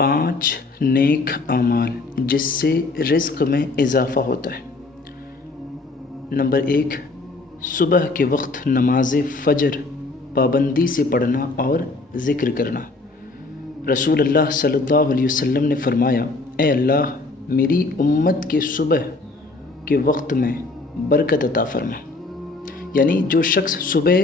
5 نیک اعمال جس سے رزق میں اضافہ ہوتا ہے۔ نمبر 1، صبح کے وقت نماز فجر پابندی سے پڑھنا اور ذکر کرنا۔ رسول اللہ صلی اللہ علیہ وسلم نے فرمایا، اے اللہ میری امت کے صبح کے وقت میں برکت عطا فرما۔ یعنی جو شخص صبح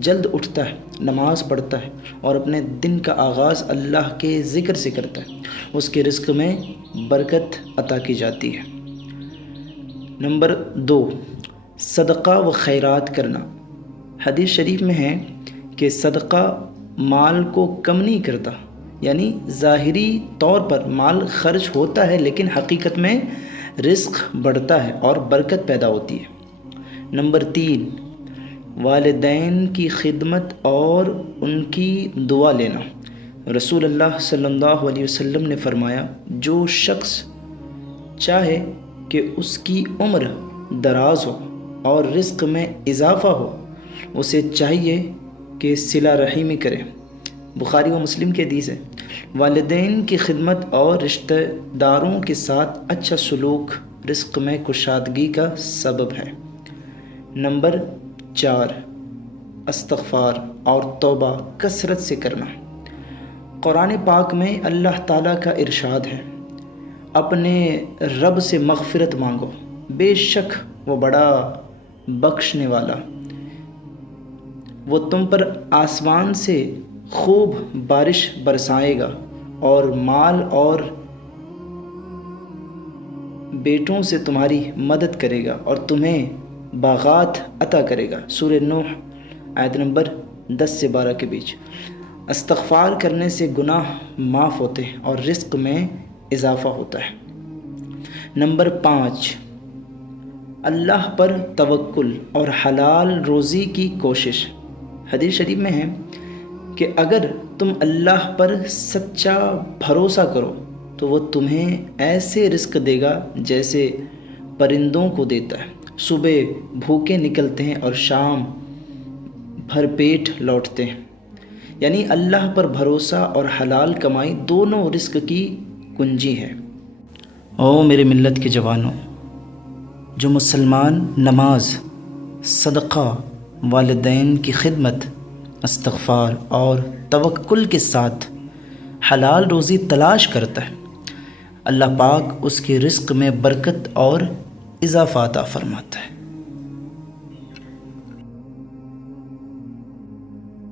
جلد اٹھتا ہے، نماز پڑھتا ہے اور اپنے دن کا آغاز اللہ کے ذکر سے کرتا ہے، اس کے رزق میں برکت عطا کی جاتی ہے۔ نمبر 2، صدقہ و خیرات کرنا۔ حدیث شریف میں ہے کہ صدقہ مال کو کم نہیں کرتا، یعنی ظاہری طور پر مال خرچ ہوتا ہے لیکن حقیقت میں رزق بڑھتا ہے اور برکت پیدا ہوتی ہے۔ نمبر 3، والدین کی خدمت اور ان کی دعا لینا۔ رسول اللہ صلی اللہ علیہ وسلم نے فرمایا، جو شخص چاہے کہ اس کی عمر دراز ہو اور رزق میں اضافہ ہو، اسے چاہیے کہ صلہ رحمی کرے۔ بخاری و مسلم کی حدیث ہے۔ والدین کی خدمت اور رشتہ داروں کے ساتھ اچھا سلوک رزق میں کشادگی کا سبب ہے۔ نمبر 4، استغفار اور توبہ کثرت سے کرنا۔ قرآن پاک میں اللہ تعالیٰ کا ارشاد ہے، اپنے رب سے مغفرت مانگو، بے شک وہ بڑا بخشنے والا، وہ تم پر آسمان سے خوب بارش برسائے گا اور مال اور بیٹوں سے تمہاری مدد کرے گا اور تمہیں باغات عطا کرے گا۔ سورہ نوح آیت نمبر 10 سے 12 کے بیچ۔ استغفار کرنے سے گناہ معاف ہوتے ہیں اور رزق میں اضافہ ہوتا ہے۔ نمبر 5، اللہ پر توکل اور حلال روزی کی کوشش۔ حدیث شریف میں ہے کہ اگر تم اللہ پر سچا بھروسہ کرو تو وہ تمہیں ایسے رزق دے گا جیسے پرندوں کو دیتا ہے۔ صبح بھوکے نکلتے ہیں اور شام بھر پیٹ لوٹتے ہیں۔ یعنی اللہ پر بھروسہ اور حلال کمائی دونوں رزق کی کنجی ہے۔ او میرے ملت کے جوانوں، جو مسلمان نماز، صدقہ، والدین کی خدمت، استغفار اور توکل کے ساتھ حلال روزی تلاش کرتا ہے، اللہ پاک اس کے رزق میں برکت اور اضافہ عطا فرماتا ہے۔